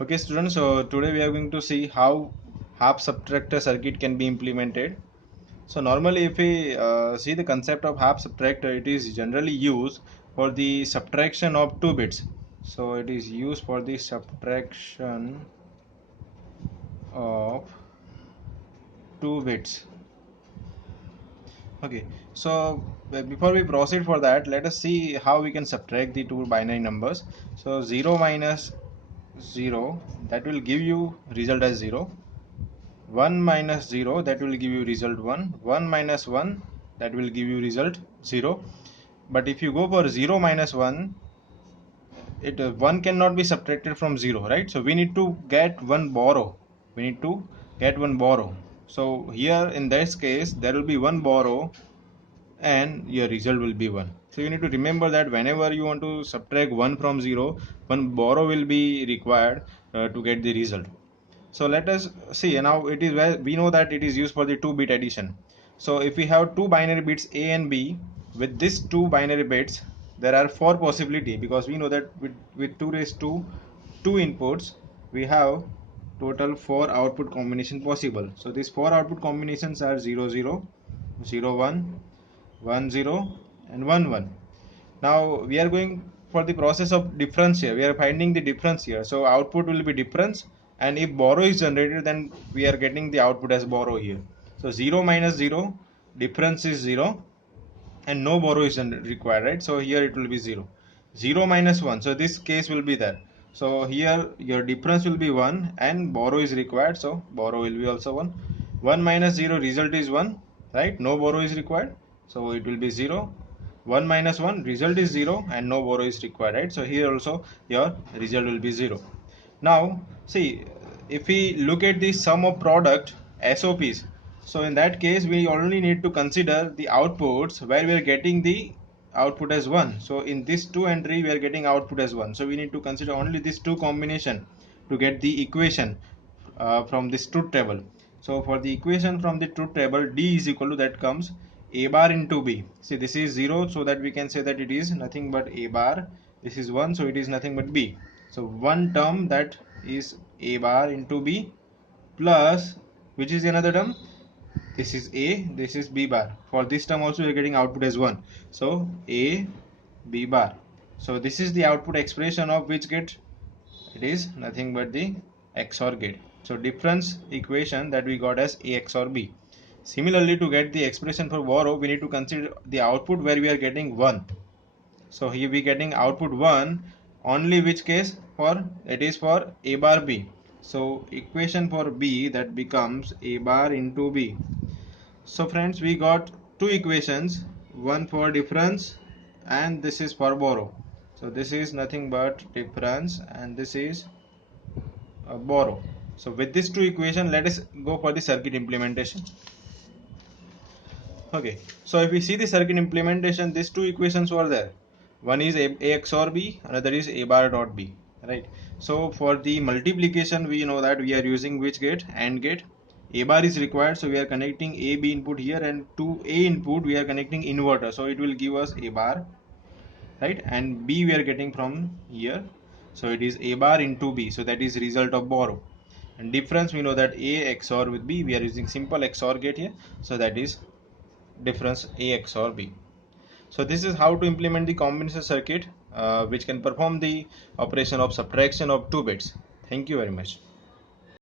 Okay students, so today we are going to see how half subtractor circuit can be implemented. So normally if we see the concept of half subtractor, it is generally used for the subtraction of 2 bits. So it is used for the subtraction of 2 bits. Okay, so before we proceed for that, let us see how we can subtract the two binary numbers. So 0 minus 0, that will give you result as 0. 1 minus 0, that will give you result 1. 1 minus 1, that will give you result 0. But if you go for 0 minus 1, it 1 cannot be subtracted from 0, right? So we need to get one borrow. We need to get one borrow. So here in this case there will be one borrow and your result will be 1. So you need to remember that whenever you want to subtract 1 from 0, one borrow will be required to get the result. So let us see. Now it is where we know that it is used for the 2-bit addition. So if we have two binary bits A and B, with these two binary bits there are four possibility, because we know that with 2 raised to 2 inputs we have total 4 output combination possible. So these 4 output combinations are 0 0, 0 1, 1 0 and 1 1. Now we are going for the process of difference here. We are finding the difference here. So output will be difference, and if borrow is generated, then we are getting the output as borrow here. So 0 minus 0, difference is 0 and no borrow is required, right? So here it will be 0. 0 minus 1, so this case will be there. So here your difference will be 1 and borrow is required, so borrow will be also 1. 1 minus 0, result is 1, right? No borrow is required, so it will be 0. 1 minus 1, result is 0 and no borrow is required, right? So here also your result will be 0. Now see, if we look at the sum of product SOPs, so in that case we only need to consider the outputs where we are getting the output as 1. So in this 2 entry we are getting output as 1, so we need to consider only this 2 combination to get the equation from this truth table. So for the equation from the truth table, D is equal to, that comes A bar into B. See, this is 0, so that we can say that it is nothing but A bar. This is 1, so it is nothing but B. So one term, that is A bar into B, plus which is another term, this is A, this is B bar. For this term also we are getting output as 1, so A B bar. So this is the output expression of which gate? It is nothing but the XOR gate. So difference equation that we got as A XOR B. Similarly, to get the expression for borrow, we need to consider the output where we are getting 1. So here we getting output 1, only which case? For it is for A bar B. So equation for B, that becomes A bar into B. So friends, we got two equations, one for difference and this is for borrow. So this is nothing but difference and this is borrow. So with these two equations, let us go for the circuit implementation. Okay, so if we see the circuit implementation, these two equations were there. One is A XOR B, another is A bar dot B, right? So for the multiplication, we know that we are using which gate? AND gate. A bar is required, so we are connecting A B input here, and to A input we are connecting inverter, so it will give us A bar, right? And B we are getting from here, so it is A bar into B, so that is result of borrow. And difference, we know that A XOR with B, we are using simple XOR gate here, so that is difference A XOR B. So this is how to implement the combination circuit which can perform the operation of subtraction of 2 bits. Thank you very much.